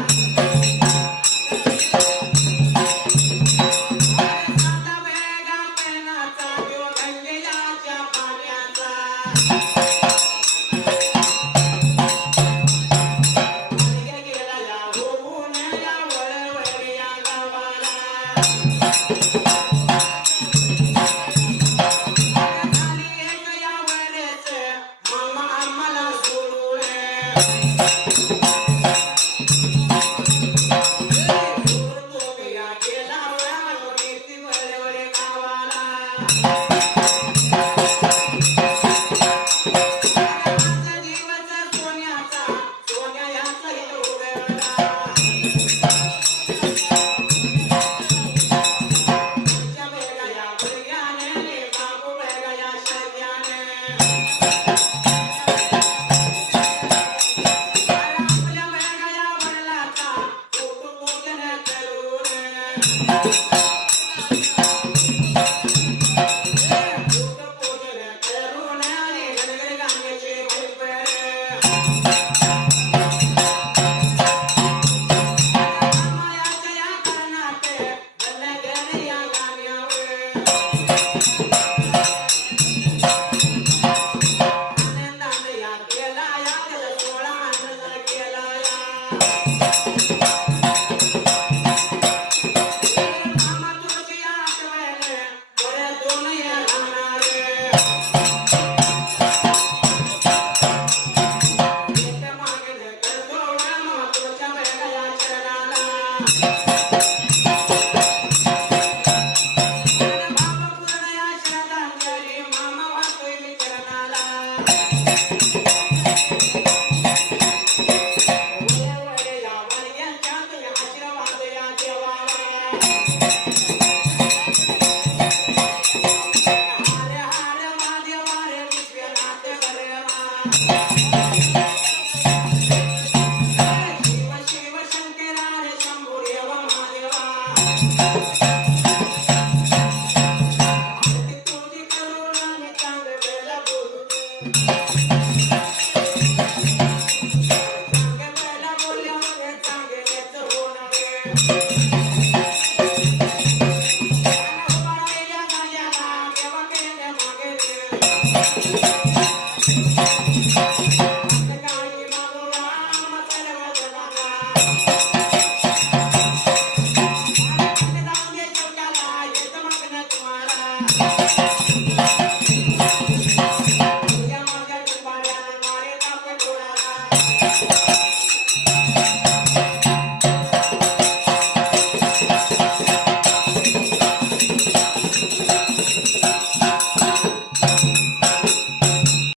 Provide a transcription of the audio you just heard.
Yeah. Thank you. Yeah.